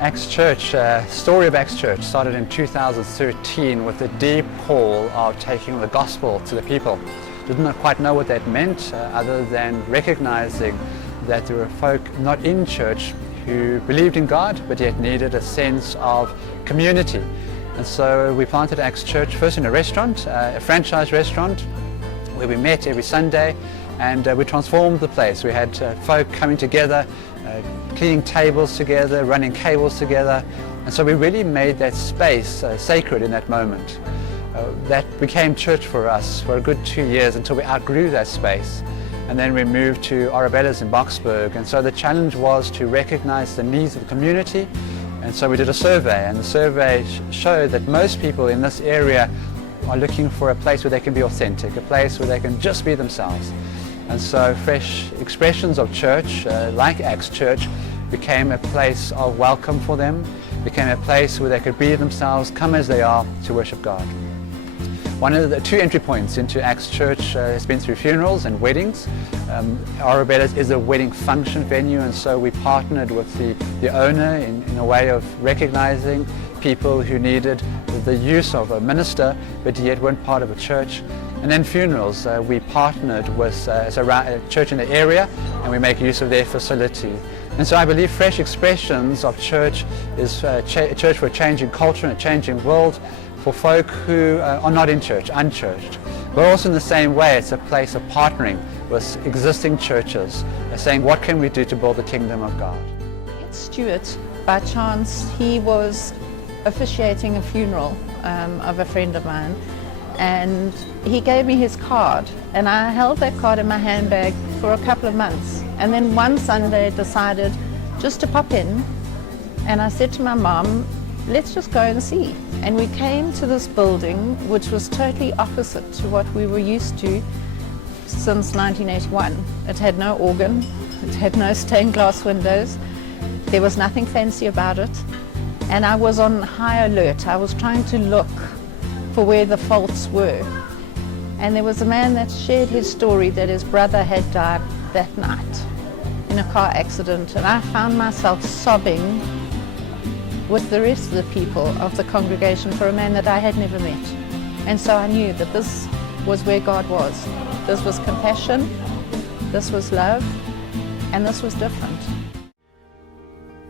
Acts Church, story of Acts Church started in 2013 with a deep call of taking the gospel to the people. Didn't quite know what that meant other than recognizing that there were folk not in church who believed in God but yet needed a sense of community. And so we planted Acts Church first in a restaurant, a franchise restaurant, where we met every Sunday, and we transformed the place. We had folk coming together, cleaning tables together, running cables together, and so we really made that space sacred in that moment. That became church for us for a good 2 years until we outgrew that space. And then we moved to Arabella's in Boksburg, and so the challenge was to recognize the needs of the community. And so we did a survey, and the survey showed that most people in this area are looking for a place where they can be authentic, a place where they can just be themselves. And so fresh expressions of church, like Acts Church, became a place of welcome for them, became a place where they could be themselves, come as they are to worship God. One of the two entry points into Acts Church has been through funerals and weddings. Arabella's is a wedding function venue, and so we partnered with the owner in a way of recognizing people who needed the use of a minister but yet weren't part of a church. And then funerals, we partnered with a church in the area, and we make use of their facility. And so I believe fresh expressions of church is a church for a changing culture and a changing world, for folk who are not in church, unchurched. But also in the same way, it's a place of partnering with existing churches, saying what can we do to build the kingdom of God. Stuart, by chance, he was officiating a funeral of a friend of mine, and he gave me his card, and I held that card in my handbag for a couple of months. And then one Sunday decided just to pop in, and I said to my mom, let's just go and see. And we came to this building which was totally opposite to what we were used to since 1981. It had no organ, it had no stained glass windows, there was nothing fancy about it, and I was on high alert. I was trying to look for where the faults were. And there was a man that shared his story that his brother had died that night in a car accident, and I found myself sobbing with the rest of the people of the congregation for a man that I had never met. And so I knew that this was where God was. This was compassion, this was love, and this was different.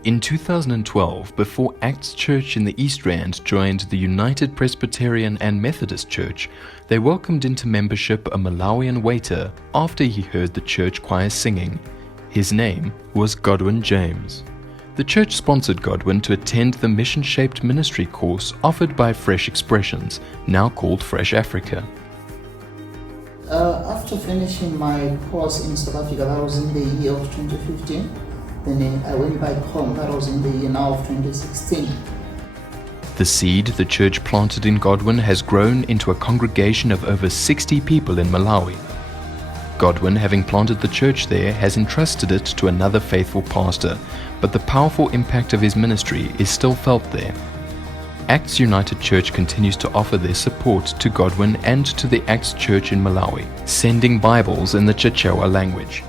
In 2012, before Acts Church in the East Rand joined the United Presbyterian and Methodist Church, they welcomed into membership a Malawian waiter after he heard the church choir singing. His name was Godwin James. The church sponsored Godwin to attend the mission-shaped ministry course offered by Fresh Expressions, now called Fresh Africa. After finishing my course in South Africa, that was in the year of 2015, then I went back home, that was in the year now of 2016. The seed the church planted in Godwin has grown into a congregation of over 60 people in Malawi. Godwin, having planted the church there, has entrusted it to another faithful pastor, but the powerful impact of his ministry is still felt there. Acts United Church continues to offer their support to Godwin and to the Acts Church in Malawi, sending Bibles in the Chichewa language.